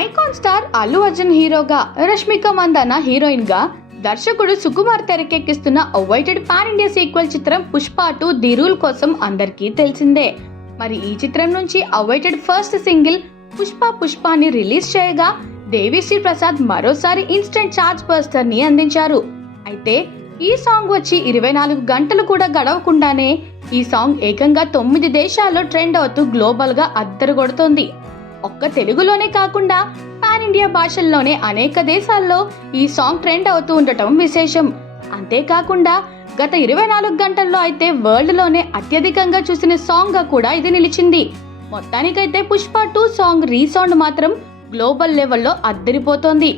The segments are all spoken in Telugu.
ఐకాన్ స్టార్ అల్లు అర్జున్ హీరోగా, రష్మిక మందాన హీరోయిన్ గా, దర్శకుడు సుకుమార్ తెరకెక్కిస్తున్న అవైటెడ్ పాన్ ఇండియా సీక్వెల్ చిత్రం పుష్ప 2 ది రూల్ కోసం అందరికీ తెలిసిందే. మరి ఈ చిత్రం నుంచి అవైటెడ్ ఫస్ట్ సింగిల్ పుష్పని రిలీజ్ చేయగా దేవిశ్రీ ప్రసాద్ మరోసారి ఇన్స్టెంట్ చార్జ్ బస్టర్ ని అందించారు. అయితే ఈ సాంగ్ వచ్చి 24 గంటలు కూడా గడవకుండానే ఈ సాంగ్ ఏకంగా 9 దేశాల్లో ట్రెండ్ అవుతూ గ్లోబల్ గా అద్దరగొడుతోంది. ఒక్క తెలుగులోనే కాకుండా పాన్ ఇండియా భాషల్లోనే అనేక దేశాల్లో ఈ సాంగ్ ట్రెండ్ అవుతూ ఉండటం విశేషం. అంతేకాకుండా గత 24 గంటల్లో అయితే వరల్డ్ లోనే అత్యధికంగా చూసిన సాంగ్ గా కూడా ఇది నిలిచింది. మొత్తానికైతే పుష్ప 2 సాంగ్ రీసౌండ్ మాత్రం గ్లోబల్ లెవెల్లో అద్దరిపోతోంది.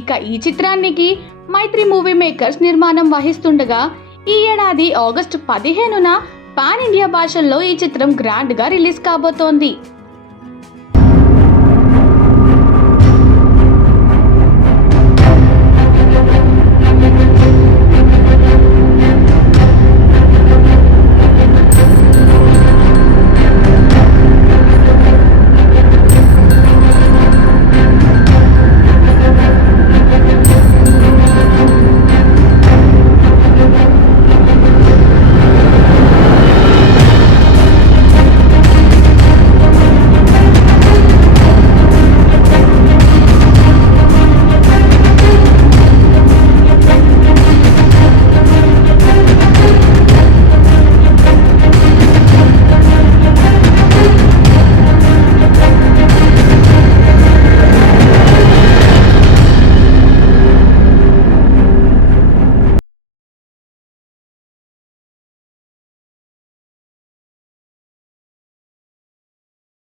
ఇక ఈ చిత్రానికి మైత్రి మూవీ మేకర్స్ నిర్మాణం వహిస్తుండగా ఈ ఏడాది ఆగస్టు 15న పాన్ ఇండియా భాషల్లో ఈ చిత్రం గ్రాండ్ గా రిలీజ్ కాబోతోంది.